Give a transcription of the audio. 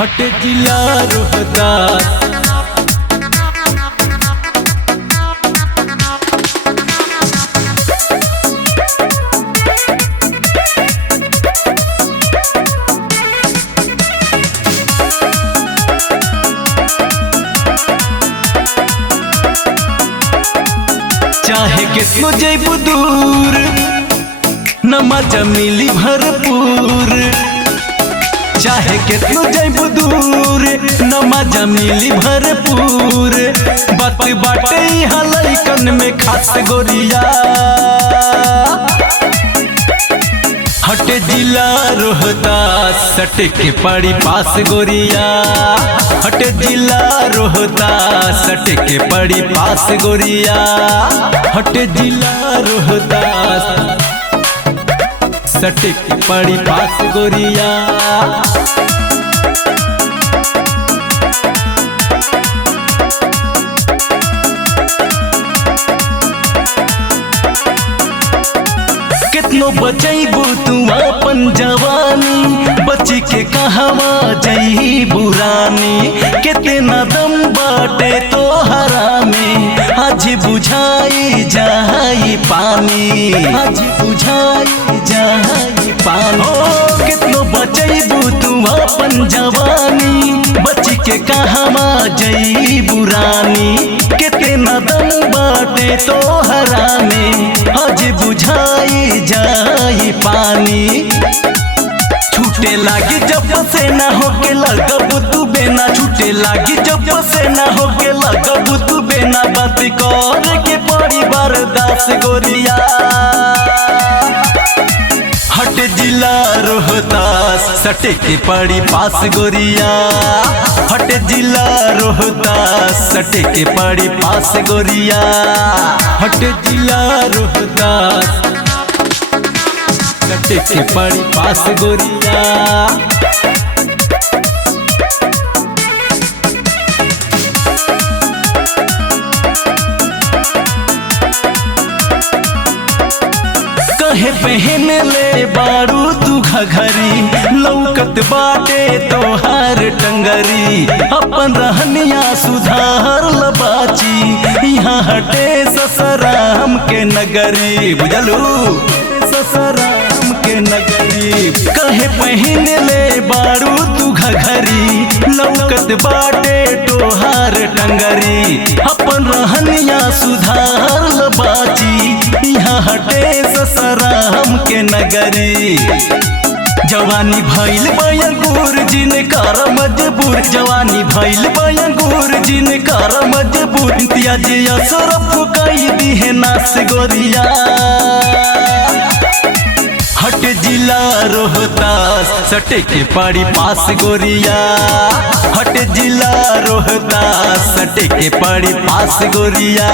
हट जिला रोहतास। चाहे कितनो जैबू दूर न मजा मिली भरपूर। चाहे कितनो जैबू दूर न मजा मिली भरपूर। बात बाटे हलैकन में खास गोरिया। हट जिला रोहतास सटे के पड़ी पास गोरिया। हट जिला रोहतास सटे के पड़ी पास गोरिया। हट जिला रोहतास सटे के पड़ी पास गोरिया। कितनो बचैबू तू अपन जवानी, बची के कहवा जईबू रानी। कितना दम बाटे तो हरामी, आज बुझाई जाई पानी। आज बुझाई जाई पानी। कितनो बचैबू तू अपन जवानी, बची के कहवा जईबू रानी। कितना दम बाटे तो हरामी, आज बुझाई जाई पानी। छूटे लागी जब से ना होके लगबू तू बेना। छूटे लागी जब से ना होके लगबू तू बेना। बात कर के पड़ी बर्दाश्त गोरिया। हट जिला रोहतास सटे के पड़ी पास गोरिया। हट जिला रोहतास सटे के पड़ी पास गोरिया। हट जिला रोहतास सटे के पड़ी पास गोरिया। कहे पहन ले बारू तू घघरी, लौकत बाटे तोहार टंगरी। अपन रहनिया सुधार लबाची, यहाँ हटे ससराम के नगरी। बुझलू ससराम के नगरी। कहे पहन ले बारू तू घघरी, लौकत बाटे तोहार टंगरी। अपन रहनिया सुधार लबाची, यहाँ हटे ससराम के नगरी। जवानी भइल बयंगूर जिन कर मजबूर। जवानी भइल बयंगूर जिन कर मजबूर। इम्तियाज अशरफ कई दी है नास गोरिया। हट जिला रोहतास सटे के पड़ी पास गोरिया। हट जिला रोहतास सटे के पड़ी पास गोरिया।